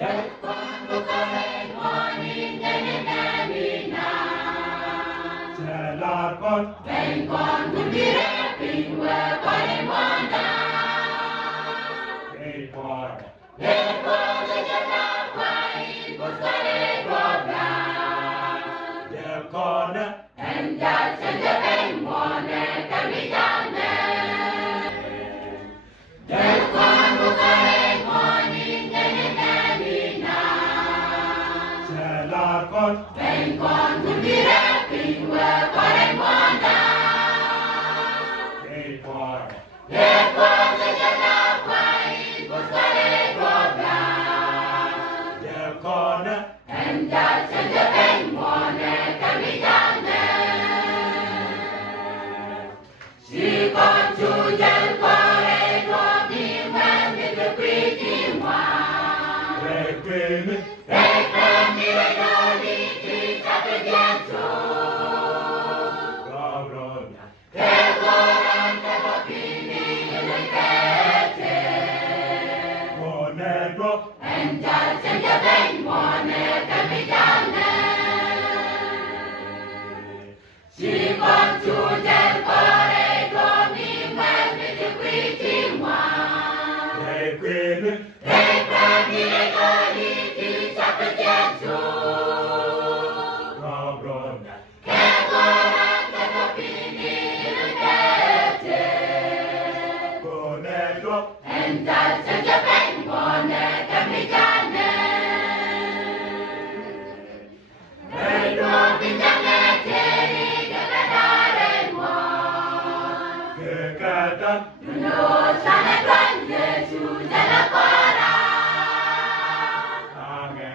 Quando Rey Muon in c'è la con ben con dire pingue pare monda e poi e cose della quai buscare cobra del con e già senza ben buone capitane del quando Rey Muon in c'è la con ben con dire pingue pare monda e poi le cose della quai buscare cobra del con e già senza ben buone capitane si congiunge il cuore come quando qui di qua e quindi e prendi le doni di sapienza cabrona che durante bambini le tette con ego e già senza ben buone capitane si congiunge il cuore come quando qui di qua e quindi e prendi le doni di sapienza cabrona che durante bambini le tette con ego e già senza ben buone capitane e tuoi pianeti che cadare muore che cata lo sale grande su della cora anche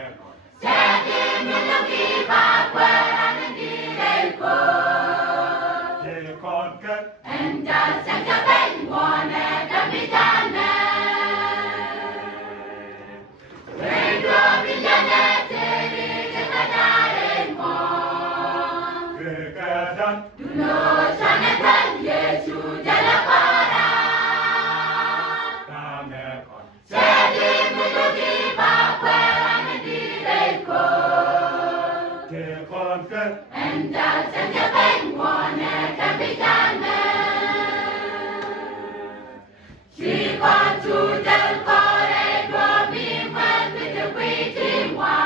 senti non ti fa guerra ne dire il cuore del con che e già senza ben buone capitane e tuoi pianeti che cadare muore che cata lo sale grande su della cora anche senti non ti fa guerra ne dire il cuore del con che e già senza ben buone capitane si congiunge il cuore come quando qui di qua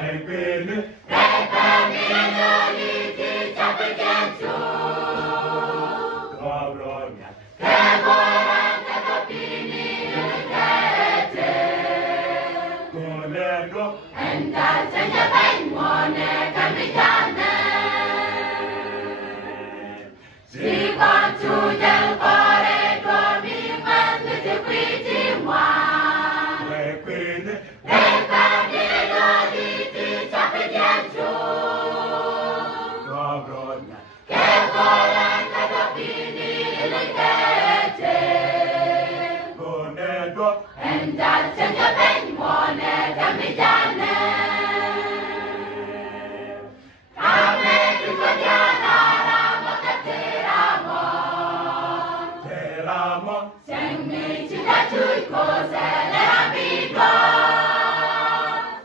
e quindi e prendi le doni di sapienza cabrona che durante bambini le tette con ego e già senza ben buone capitane si congiunge il cuore come quando qui di qua e quindi e prendi le doni di sapienza cabrona che durante bambini le tette con ego e già senza ben buone capitane carne di cogliana ramo che tiramo teramo segni ci da giù cose le amico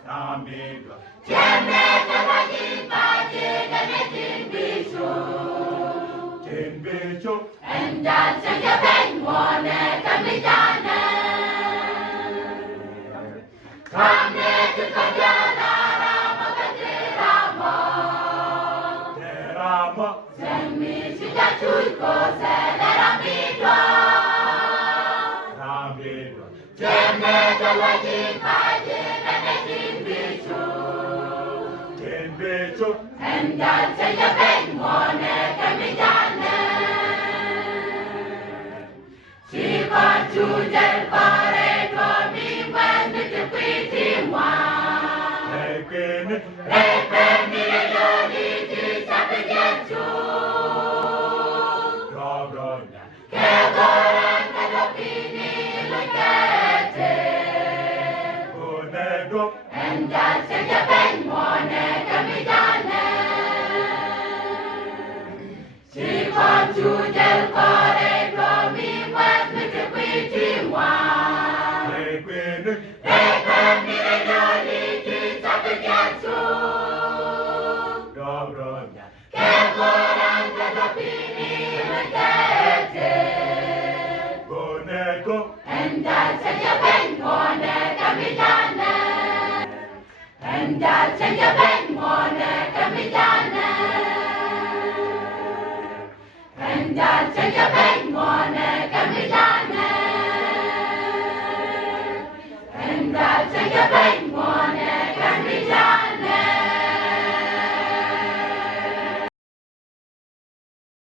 amigo tiene che la impagine che ne ti inviso che invece e già senza ben buone capitane carne di cogliana ramo che tiramo teramo segni ci da giù cose le amico amigo tiene che la impagine che ne ti inviso che invece e già senza ben buone capitane si congiunge il cuore come quando qui di qua e quindi e prendi le doni di sapienza cabrona che durante bambini le tette con ego e già senza ben buone capitane si congiunge il cuore come quando qui di qua e quindi e prendi Enda senja ben mone kamijane. Enda senja ben